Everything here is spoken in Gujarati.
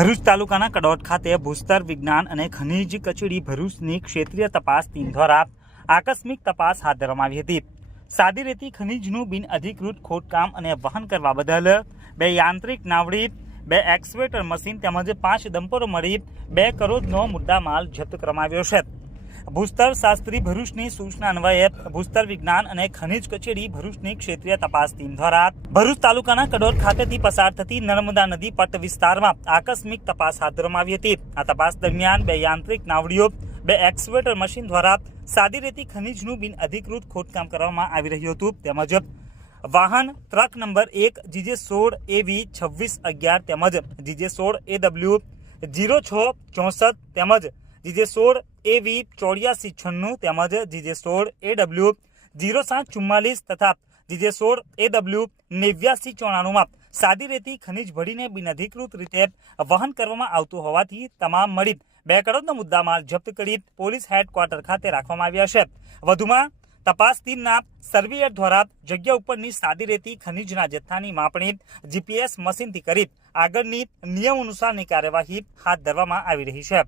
ભરૂચ તાલુકાના કડોદ ખાતે ભૂસ્તર વિજ્ઞાન અને ખનિજ કચેરી ભરૂચની ક્ષેત્રીય તપાસ ટીમ દ્વારા આકસ્મિક તપાસ હાથ ધરવામાં આવી હતી. સાદી રેતી ખનિજનું બિનઅધિકૃત ખોદકામ અને વહન કરવા બદલ બે યાંત્રિક નાવડી, બે એક્સવેટર મશીન તેમજ પાંચ દંપરો મળી બે કરોડનો મુદ્દામાલ જપ્ત કરવામાં આવ્યો છે. ભૂસ્તર શાસ્ત્રી ભરૂચની સૂચના અન્વયે ભૂસ્તર વિજ્ઞાન અને ખનિજ કચેરી ભરૂચની ક્ષેત્રીય તપાસ ટીમ દ્વારા ભરૂચ તાલુકાના કડોર ખાતેથી પસાર થતી નર્મદા નદી પટ વિસ્તારમાં આકસ્મિક તપાસ હાથ ધરવામાં આવી હતી. આ તપાસ દરમિયાન બે યાંત્રિક નાવડીઓ, બે એક્સવેટર મશીન દ્વારા સાદી રેતી ખનિજનું બિનઅધિકૃત ખોદકામ કરવામાં આવી રહ્યું હતું. તેમજ વાહન ટ્રક નંબર એક જીજે સોળ એવી છવ્વીસ અગિયાર તેમજ જીજે સોળ એ ડબલ્યુ જીરો છ ચોસઠ તેમજ જીજે સોળ એવી ચોર્યાસી છન્નું તેમજ જીજે સોળ એ ડબલ્યુ જીરો સાત ચુમ્માલીસ તથા જીજે સોળ એ ડબલ્યુ નેવ્યાસી ચોરાણુંમાં સાદી રેતી ખનિજ ભળીને બિનઅધિકૃત રીતે વહન કરવામાં આવતું હોવાથી તમામ મળી બે કરોડનો મુદ્દામાલ જપ્ત કરી પોલીસ હેડક્વાર્ટર ખાતે રાખવામાં આવ્યા છે. વધુમાં તપાસ ટીમના સર્વેયર દ્વારા જગ્યા ઉપરની સાદી રેતી ખનિજના જથ્થાની માપણી જીપીએસ મશીનથી કરી આગળની નિયમ અનુસારની કાર્યવાહી હાથ ધરવામાં આવી રહી છે.